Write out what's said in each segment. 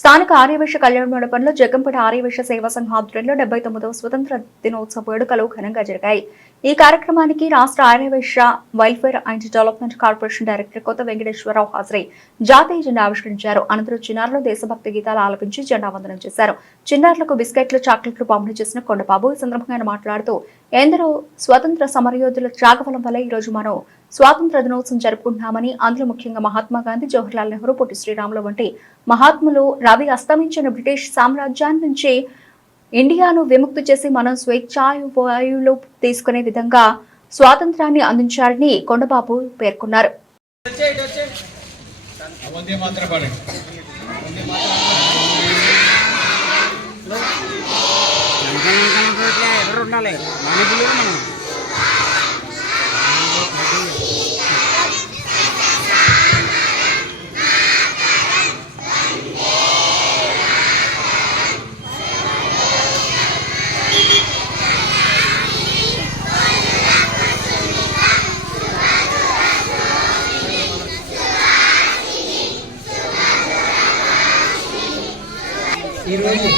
స్థానిక ఆర్యవేశ కళ్యాణ మండపంలో జగ్గంపేట ఆర్యవేశ సేవా సంఘ ఆధ్వర్యంలో డెబ్బై తొమ్మిదవ స్వతంత్ర దినోత్సవ వేడుకలు ఘనంగా జరిగాయి. ఈ కార్యక్రమానికి రాష్ట్ర Aryavysya welfare and development corporation director Kotha Venkateswararao హాజరై జాతీయ జెండా ఆవిష్కరించారు. అనంతరం చిన్నారులు దేశభక్తి గీతాలు ఆలపించి జెండా వందనం చేశారు. చిన్నారులకు బిస్కెట్లు చాక్లెట్లు పంపిణీ చేసిన కొండబాబు ఈ సందర్భంగా మాట్లాడుతూ ఎందరో స్వతంత్ర సమరయోధుల త్యాగఫలం వల్ల ఈ రోజు మనం స్వాతంత్ర దినోత్సవం జరుపుకుంటున్నామని అందులో ముఖ్యంగా మహాత్మా గాంధీ జవహర్లాల్ నెహ్రూ పొట్టి శ్రీరాములు వంటి మహాత్ములు రవి అస్తమించిన బ్రిటిష్ సామ్రాజ్యాన్ని నుంచి ఇండియాను విముక్తి చేసి మనం స్వేచ్ఛాయువాయువులు తీసుకునే విధంగా స్వాతంత్రాన్ని అందించారని కొండబాబు పేర్కొన్నారు. ఉండాలి ఈరోజు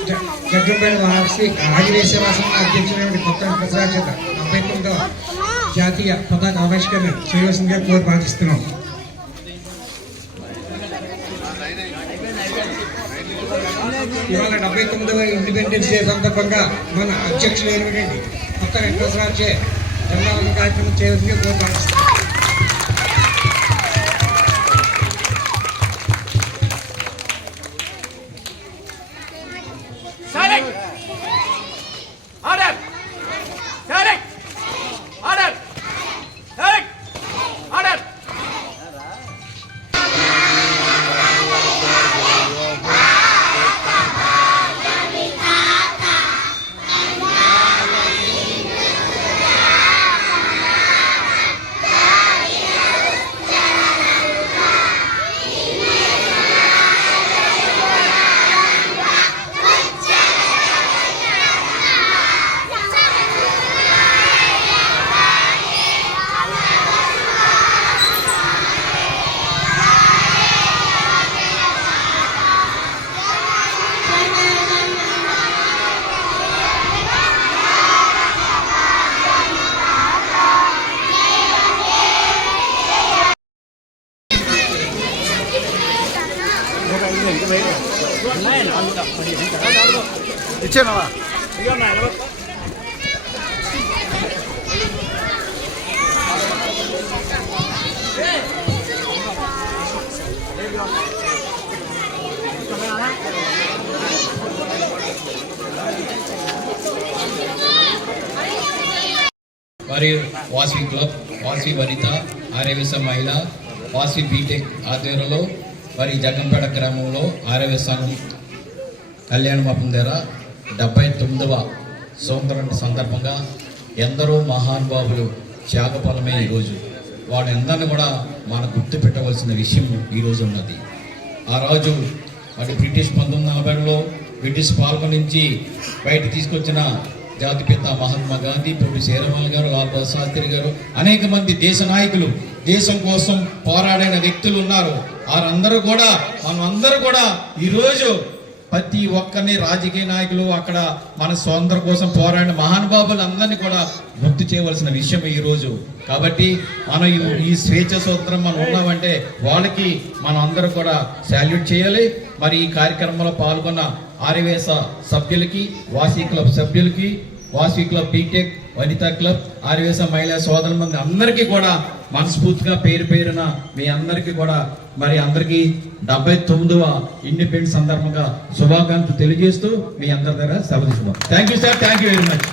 జ- జగ్గంపేట వాసి ఆదివేశవాస అధ్యక్షుడైన కొత్త ప్రసాద్ చేత డెబ్బై తొమ్మిదవ జాతీయ పతాక ఆవిష్కరణ చేయవలసిందిగా కోరి ప్రార్థిస్తున్నాం. ఇవాళ డెబ్బై తొమ్మిదవ ఇండిపెండెన్స్ డే సందర్భంగా మన అధ్యక్షుడైనటువంటి కొత్త వెంకటేశ్వరరావు చే జెండా కార్యక్రమం చేయవలసిందిగా కోరి ఇచ్చానవా మరియు వాసి క్లబ్ వాసి వనిత ఆర్యవేశ మహిళ వాసి బీటెక్ ఆధ్వర్యంలో మరి జగంపేట గ్రామంలో ఆర్యవేశ సంఘం కళ్యాణ మాపం దగ్గర డెబ్బై తొమ్మిదవ స్వతంత్రం సందర్భంగా ఎందరో మహానుభావులు త్యాగఫలమే ఈరోజు. వాళ్ళందరినీ కూడా మనం గుర్తు పెట్టవలసిన విషయం ఈరోజు ఉన్నది. ఆ రోజు మరి బ్రిటిష్ పంతొమ్మిది నలభైలో బ్రిటిష్ పాలన నుంచి బయట తీసుకొచ్చిన జాతిపిత మహాత్మా గాంధీ పొడి శేరమల్ గారు లాల్ శాస్త్రి గారు అనేక మంది దేశ నాయకులు దేశం కోసం పోరాడిన వ్యక్తులు ఉన్నారు. వారందరూ కూడా మనమందరూ కూడా ఈరోజు ప్రతి ఒక్కరిని రాజకీయ నాయకులు అక్కడ మన స్వాతంత్రం కోసం పోరాడిన మహానుభావులు అందరినీ కూడా గుర్తు చేయవలసిన విషయం ఈ రోజు కాబట్టి మనం ఈ- ఈ స్వేచ్ఛ సూత్రం మనం ఉన్నామంటే వాళ్ళకి మనం అందరూ కూడా శాల్యూట్ చేయాలి. మరి ఈ కార్యక్రమంలో పాల్గొన్న ఆర్యవేశ సభ్యులకి వాసీ క్లబ్ సభ్యులకి వాసీ క్లబ్ బీటెక్ వనితా క్లబ్ ఆర్యవేశ మహిళా సోదరుల మంది అందరికీ కూడా మనస్ఫూర్తిగా పేరు పేరున మీ అందరికీ కూడా మరి అందరికీ డెబ్బై తొమ్మిదవ ఇండిపెండెన్స్ సందర్భంగా శుభాకాంక్షలు తెలియజేస్తూ మీ అందరి దగ్గర సెలవు తీసుకున్నాం thank you sir thank you very much